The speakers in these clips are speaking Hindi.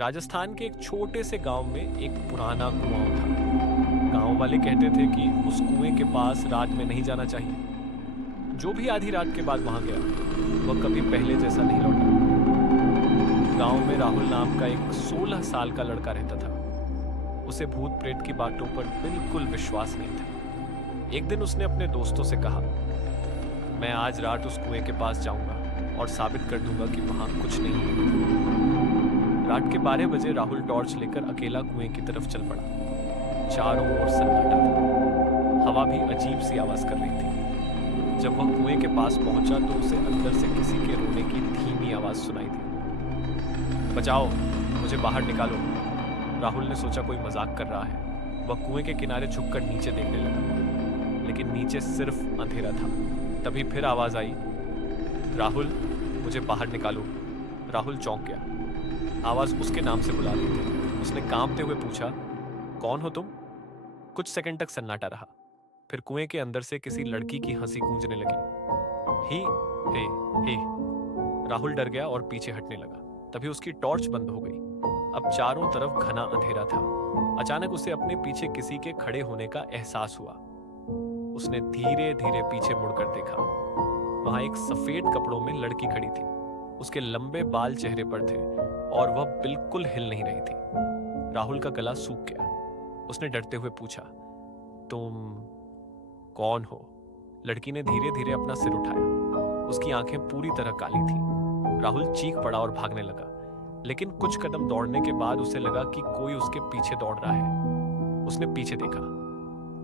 राजस्थान के एक छोटे से गांव में एक पुराना कुआं था। गांव वाले कहते थे कि उस कुएं के पास रात में नहीं जाना चाहिए। जो भी आधी रात के बाद वहां गया वह कभी पहले जैसा नहीं लौटा। गांव में राहुल नाम का एक 16 साल का लड़का रहता था। उसे भूत प्रेत की बातों पर बिल्कुल विश्वास नहीं था। एक दिन उसने अपने दोस्तों से कहा, मैं आज रात उस कुएं के पास जाऊंगा और साबित कर दूंगा कि वहां कुछ नहीं है। रात के 12 बजे राहुल टॉर्च लेकर अकेला कुएं की तरफ चल पड़ा। चारों ओर सन्नाटा था। हवा भी अजीब सी आवाज कर रही थी। जब वह कुएं के पास पहुंचा तो उसे अंदर से किसी के रोने की धीमी आवाज सुनाई दी। बचाओ, मुझे बाहर निकालो। राहुल ने सोचा कोई मजाक कर रहा है। वह कुएं के किनारे झुककर नीचे देखने लगा, लेकिन नीचे सिर्फ अंधेरा था। तभी फिर आवाज आई, राहुल, मुझे बाहर निकालो। राहुल चौंक गया। आवाज उसके नाम से बुला रही थी। उसने कांपते हुए पूछा, कौन हो तुम? कुछ सेकंड तक सन्नाटा रहा। फिर कुएं के अंदर से किसी लड़की की हंसी गूंजने लगी। ही हे हे। राहुल डर गया और पीछे हटने लगा। तभी उसकी टॉर्च बंद हो गई। अब चारों तरफ घना अंधेरा था। अचानक उसे अपने पीछे किसी के खड़े होने का एहसास हुआ। उसने धीरे धीरे पीछे मुड़कर देखा। वहां एक सफेद कपड़ों में लड़की खड़ी थी। उसके लंबे बाल चेहरे पर थे और वह बिल्कुल हिल नहीं रही थी। राहुल का गला सूख गया। उसने डरते हुए पूछा, तुम कौन हो? लड़की ने धीरे धीरे अपना सिर उठाया। उसकी आंखें पूरी तरह काली थीं। राहुल चीख पड़ा और भागने लगा, लेकिन कुछ कदम दौड़ने के बाद उसे लगा कि कोई उसके पीछे दौड़ रहा है। उसने पीछे देखा।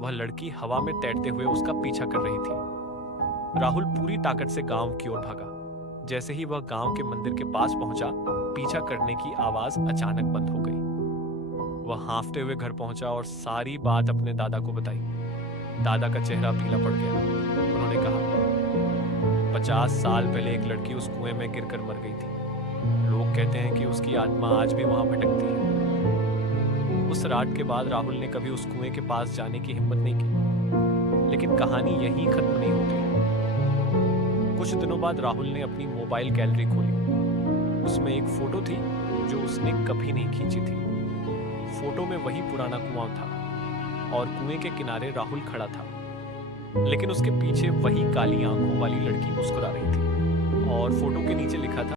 वह लड़की हवा में तैरते हुए उसका पीछा कर रही थी। राहुल पूरी ताकत से गांव की ओर भागा। जैसे ही वह गांव के मंदिर के पास पहुंचा, पीछा करने की आवाज अचानक बंद हो गई। वह हांफते हुए घर पहुंचा और सारी बात अपने दादा को बताई। दादा का चेहरा पीला पड़ गया। उन्होंने कहा, 50 साल पहले एक लड़की उस कुएं में गिरकर मर गई थी। लोग कहते हैं कि उसकी आत्मा आज भी वहां भटकती है। उस रात के बाद राहुल ने कभी उस कुएं के पास जाने की हिम्मत नहीं की। लेकिन कहानी यहीं खत्म नहीं होती। कुछ दिनों बाद राहुल ने अपनी मोबाइल गैलरी खोली। उसमें एक फोटो थी जो उसने कभी नहीं खींची थी। फोटो में वही पुराना कुआं था और कुएं के किनारे राहुल खड़ा था, लेकिन उसके पीछे वही काली आंखों वाली लड़की मुस्कुरा रही थी और फोटो के नीचे लिखा था,